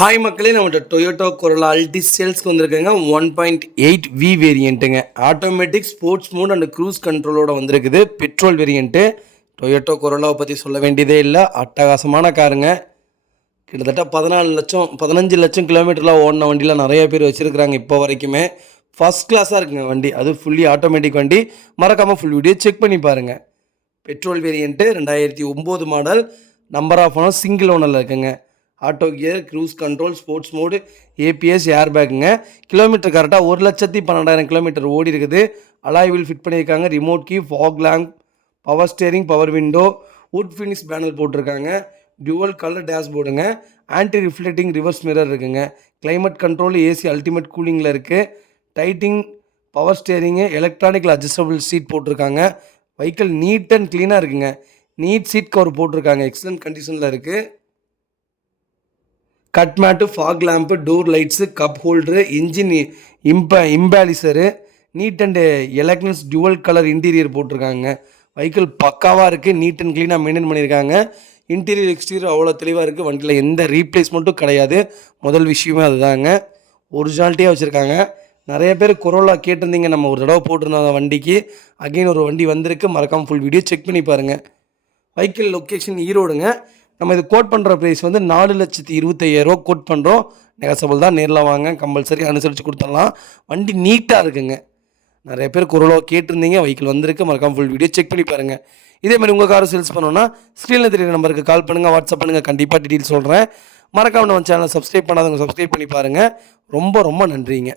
Hi மக்களே, நம்மகிட்ட Toyota corolla அல்டிஸ் சேல்ஸ்க்கு வந்திருக்குங்க. 1.8V வேரியண்ட்டுங்க. Automatic sports mode and cruise கண்ட்ரோலோட வந்திருக்குது. Petrol variant. டொயோட்டோ கொரோலாவை பற்றி சொல்ல வேண்டியதே இல்லை. அட்டகாசமான காருங்க. கிட்டத்தட்ட 14 லட்சம் 15 லட்சம் கிலோமீட்டர்லாம் ஓடின வண்டியில் நிறைய பேர் வச்சுருக்குறாங்க இப்போ வரைக்குமே. ஃபஸ்ட் கிளாஸாக இருக்குங்க வண்டி. அது ஃபுல்லி ஆட்டோமேட்டிக் வண்டி. மறக்காமல் ஃபுல் வீடியோ செக் பண்ணி பாருங்கள். Petrol variant 2009 model. Number of owner single ஓனரில் இருக்குங்க. Auto gear, cruise control, sports mode, ABS, air பேக்குங்க. கிலோமீட்டர் கரெக்டாக 1,12,000 கிலோமீட்டர் ஓடி இருக்குது. அலாய் வீல் ஃபிட் பண்ணியிருக்காங்க. Remote key, fog lamp, power steering, power window, wood finish panel போட்டிருக்காங்க. Dual colour டேஷ்போர்டுங்க. Anti reflecting reverse mirror இருக்குங்க. கிளைமேட் கண்ட்ரோல், ஏசி அல்டிமேட் கூலிங்கில் இருக்குது. டைட்டிங், பவர் ஸ்டேரிங்கு, எலக்ட்ரானிக்கில் அட்ஜஸ்டபிள் சீட் போட்டிருக்காங்க. வெஹிக்கிள் நீட் அண்ட் க்ளீனாக இருக்குங்க. நீட் சீட் கவர் போட்டிருக்காங்க. எக்ஸலண்ட் கண்டிஷனில் இருக்குது. கட் mat, fog lamp, door lights, cup holder, engine immobiliser, neat and எலக்ட்ரன்ஸ் டியூவல் கலர் இன்டீரியர் போட்டிருக்காங்க. வெஹிக்கிள் பக்காவாக இருக்குது. நீட் அண்ட் க்ளீனாக மெயின்டைன் பண்ணியிருக்காங்க. இன்டீரியர் எக்ஸ்டீரியர் அவ்வளோ தெளிவாக இருக்குது. வண்டியில் எந்த ரீப்ளேஸ்மெண்ட்டும் கிடையாது. முதல் விஷயமே அதுதாங்க. ஒரிஜினாலிட்டியாக வச்சுருக்காங்க. நிறைய பேர் கொரோலா கேட்டிருந்தீங்க. நம்ம ஒரு தடவை போட்டிருந்தோம் அந்த வண்டிக்கு. அகெயின் ஒரு வண்டி வந்திருக்கு. மறக்காமல் ஃபுல் வீடியோ செக் பண்ணி பாருங்கள். வெஹிக்கிள் லொக்கேஷன் ஈரோடுங்க. நம்ம இது கோட் பண்ணுற ப்ரைஸ் வந்து 4,25,000 கோட் பண்ணுறோம். நெகசபிள் தான். நேரில் வாங்க, கம்பல்சரி அனுசரித்து கொடுத்துடலாம். வண்டி நீட்டாக இருக்குங்க. நிறைய பேர் கொரோலா கேட்டிருந்தீங்க. வெஹிக்கிள் வந்திருக்கு. மறக்காமல் ஃபுல் வீடியோ செக் பண்ணி பாருங்கள். இதே மாதிரி உங்கள் காரை சேல்ஸ் பண்ணோன்னா ஸ்க்ரீனில் தெரியுற நம்பருக்கு கால் பண்ணுங்கள், வாட்ஸ்அப் பண்ணுங்கள். கண்டிப்பாக டீட்டெயில் சொல்கிறேன். மறக்காமல் நம்ம சேனலை சப்ஸ்கிரைப் பண்ணாதவங்க சப்ஸ்கிரைப் பண்ணி பாருங்கள். ரொம்ப ரொம்ப நன்றிங்க.